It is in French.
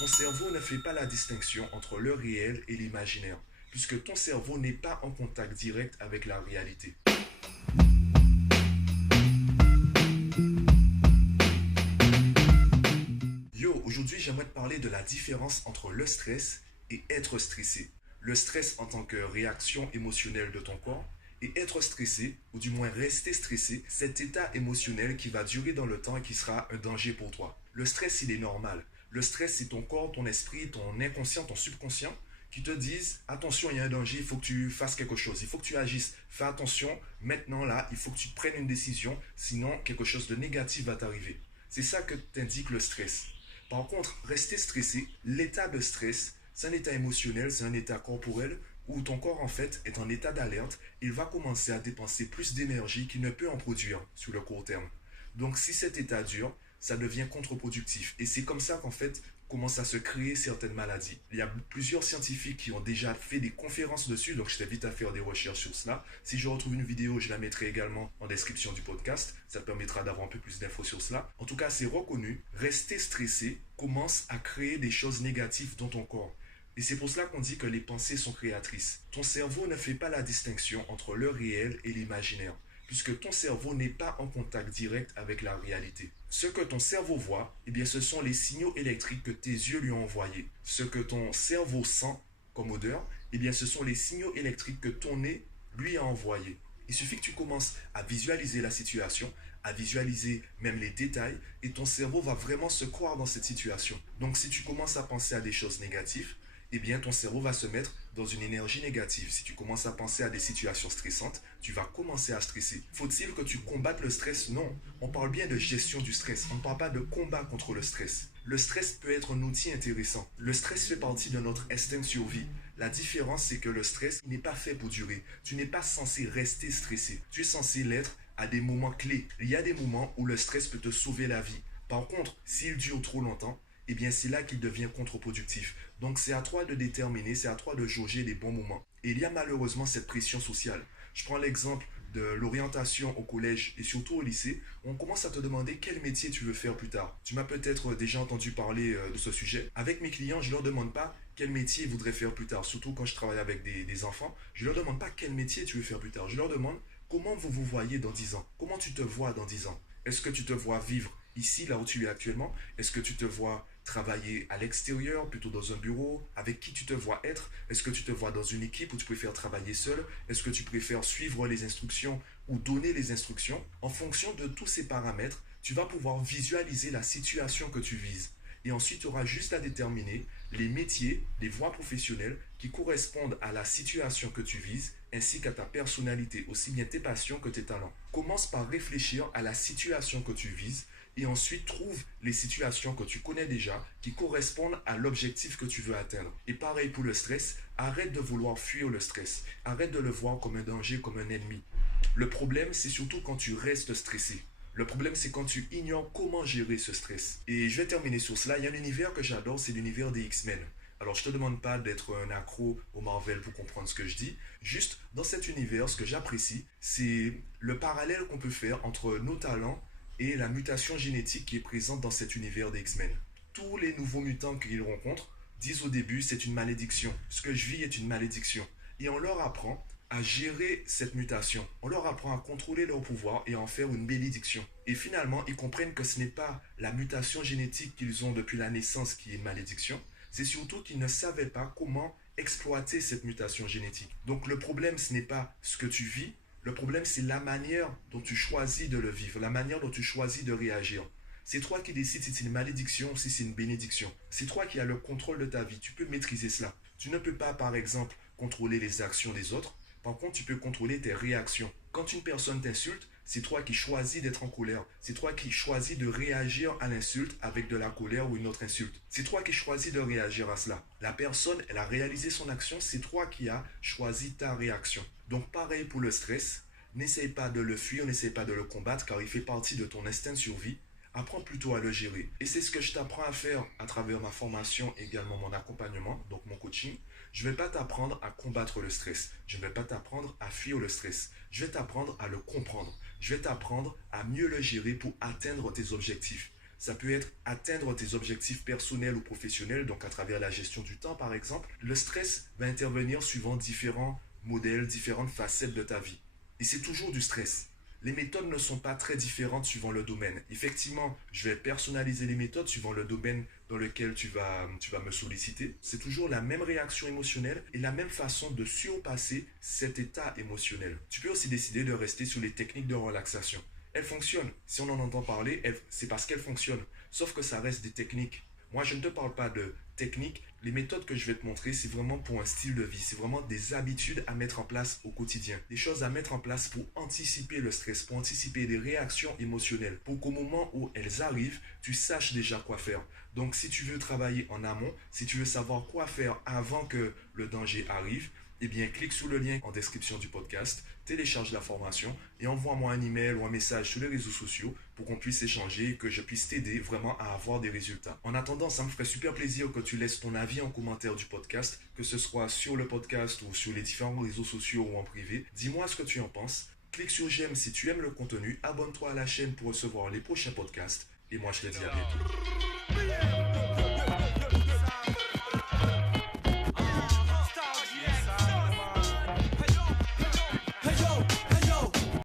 Ton cerveau ne fait pas la distinction entre le réel et l'imaginaire, puisque ton cerveau n'est pas en contact direct avec la réalité. Yo, aujourd'hui j'aimerais te parler de la différence entre le stress et être stressé. Le stress en tant que réaction émotionnelle de ton corps et être stressé, ou du moins rester stressé, cet état émotionnel qui va durer dans le temps et qui sera un danger pour toi. Le stress, il est normal. Le stress, c'est ton corps, ton esprit, ton inconscient, ton subconscient qui te disent attention, il y a un danger, il faut que tu fasses quelque chose, il faut que tu agisses, fais attention, maintenant là, il faut que tu prennes une décision, sinon quelque chose de négatif va t'arriver. C'est ça que t'indique le stress. Par contre, rester stressé, l'état de stress, c'est un état émotionnel, c'est un état corporel où ton corps en fait est en état d'alerte, il va commencer à dépenser plus d'énergie qu'il ne peut en produire sur le court terme. Donc si cet état dure, ça devient contre-productif. Et c'est comme ça qu'en fait commencent à se créer certaines maladies. Il y a plusieurs scientifiques qui ont déjà fait des conférences dessus, donc je t'invite à faire des recherches sur cela. Si je retrouve une vidéo, je la mettrai également en description du podcast. Ça te permettra d'avoir un peu plus d'infos sur cela. En tout cas, c'est reconnu. Rester stressé commence à créer des choses négatives dans ton corps. Et c'est pour cela qu'on dit que les pensées sont créatrices. Ton cerveau ne fait pas la distinction entre le réel et l'imaginaire, puisque ton cerveau n'est pas en contact direct avec la réalité. Ce que ton cerveau voit, eh bien, ce sont les signaux électriques que tes yeux lui ont envoyés. Ce que ton cerveau sent comme odeur, eh bien, ce sont les signaux électriques que ton nez lui a envoyés. Il suffit que tu commences à visualiser la situation, à visualiser même les détails, et ton cerveau va vraiment se croire dans cette situation. Donc si tu commences à penser à des choses négatives, eh bien ton cerveau va se mettre dans une énergie négative. Si tu commences à penser à des situations stressantes, tu vas commencer à stresser. Faut-il que tu combattes le stress? Non. On parle bien de gestion du stress. On ne parle pas de combat contre le stress. Le stress peut être un outil intéressant. Le stress fait partie de notre instinct de survie. La différence, c'est que le stress n'est pas fait pour durer. Tu n'es pas censé rester stressé. Tu es censé l'être à des moments clés. Il y a des moments où le stress peut te sauver la vie. Par contre, s'il dure trop longtemps, eh bien c'est là qu'il devient contre-productif. Donc c'est à toi de déterminer, c'est à toi de jauger les bons moments. Et il y a malheureusement cette pression sociale. Je prends l'exemple de l'orientation au collège et surtout au lycée. On commence à te demander quel métier tu veux faire plus tard. Tu m'as peut-être déjà entendu parler de ce sujet. Avec mes clients, je ne leur demande pas quel métier ils voudraient faire plus tard. Surtout quand je travaille avec des enfants, je ne leur demande pas quel métier tu veux faire plus tard. Je leur demande comment vous vous voyez dans 10 ans. Comment tu te vois dans 10 ans. Est-ce que tu te vois vivre ici, là où tu es actuellement? Est-ce que tu te vois travailler à l'extérieur, plutôt dans un bureau? Avec qui tu te vois être? Est-ce que tu te vois dans une équipe où tu préfères travailler seul? Est-ce que tu préfères suivre les instructions ou donner les instructions? En fonction de tous ces paramètres, tu vas pouvoir visualiser la situation que tu vises. Et ensuite, tu auras juste à déterminer les métiers, les voies professionnelles qui correspondent à la situation que tu vises, ainsi qu'à ta personnalité, aussi bien tes passions que tes talents. Commence par réfléchir à la situation que tu vises et ensuite trouve les situations que tu connais déjà qui correspondent à l'objectif que tu veux atteindre. Et pareil pour le stress, arrête de vouloir fuir le stress. Arrête de le voir comme un danger, comme un ennemi. Le problème, c'est surtout quand tu restes stressé. Le problème, c'est quand tu ignores comment gérer ce stress. Et je vais terminer sur cela. Il y a un univers que j'adore, c'est l'univers des X-Men. Alors, je ne te demande pas d'être un accro au Marvel pour comprendre ce que je dis. Juste, dans cet univers, ce que j'apprécie, c'est le parallèle qu'on peut faire entre nos talents et la mutation génétique qui est présente dans cet univers des X-Men. Tous les nouveaux mutants qu'ils rencontrent disent au début, c'est une malédiction. Ce que je vis est une malédiction. Et on leur apprend à gérer cette mutation. On leur apprend à contrôler leur pouvoir et à en faire une bénédiction. Et finalement, ils comprennent que ce n'est pas la mutation génétique qu'ils ont depuis la naissance qui est une malédiction, c'est surtout qu'ils ne savaient pas comment exploiter cette mutation génétique. Donc le problème, ce n'est pas ce que tu vis, le problème, c'est la manière dont tu choisis de le vivre, la manière dont tu choisis de réagir. C'est toi qui décides si c'est une malédiction ou si c'est une bénédiction. C'est toi qui as le contrôle de ta vie. Tu peux maîtriser cela. Tu ne peux pas, par exemple, contrôler les actions des autres. Par contre, tu peux contrôler tes réactions. Quand une personne t'insulte, c'est toi qui choisis d'être en colère. C'est toi qui choisis de réagir à l'insulte avec de la colère ou une autre insulte. C'est toi qui choisis de réagir à cela. La personne, elle a réalisé son action, c'est toi qui as choisi ta réaction. Donc pareil pour le stress, n'essaye pas de le fuir, n'essaye pas de le combattre car il fait partie de ton instinct de survie. Apprends plutôt à le gérer. Et c'est ce que je t'apprends à faire à travers ma formation et également mon accompagnement, donc mon coaching. Je ne vais pas t'apprendre à combattre le stress. Je ne vais pas t'apprendre à fuir le stress. Je vais t'apprendre à le comprendre. Je vais t'apprendre à mieux le gérer pour atteindre tes objectifs. Ça peut être atteindre tes objectifs personnels ou professionnels, donc à travers la gestion du temps par exemple. Le stress va intervenir suivant différents modèles, différentes facettes de ta vie. Et c'est toujours du stress. Les méthodes ne sont pas très différentes suivant le domaine. Effectivement, je vais personnaliser les méthodes suivant le domaine dans lequel tu vas me solliciter. C'est toujours la même réaction émotionnelle et la même façon de surpasser cet état émotionnel. Tu peux aussi décider de rester sur les techniques de relaxation. Elles fonctionnent. Si on en entend parler, c'est parce qu'elles fonctionnent. Sauf que ça reste des techniques. Moi, je ne te parle pas de techniques. Les méthodes que je vais te montrer, c'est vraiment pour un style de vie. C'est vraiment des habitudes à mettre en place au quotidien. Des choses à mettre en place pour anticiper le stress, pour anticiper les réactions émotionnelles. Pour qu'au moment où elles arrivent, tu saches déjà quoi faire. Donc, si tu veux travailler en amont, si tu veux savoir quoi faire avant que le danger arrive, eh bien, clique sur le lien en description du podcast, télécharge la formation et envoie-moi un email ou un message sur les réseaux sociaux pour qu'on puisse échanger et que je puisse t'aider vraiment à avoir des résultats. En attendant, ça me ferait super plaisir que tu laisses ton avis en commentaire du podcast, que ce soit sur le podcast ou sur les différents réseaux sociaux ou en privé. Dis-moi ce que tu en penses. Clique sur j'aime si tu aimes le contenu, abonne-toi à la chaîne pour recevoir les prochains podcasts et moi je te dis à bientôt.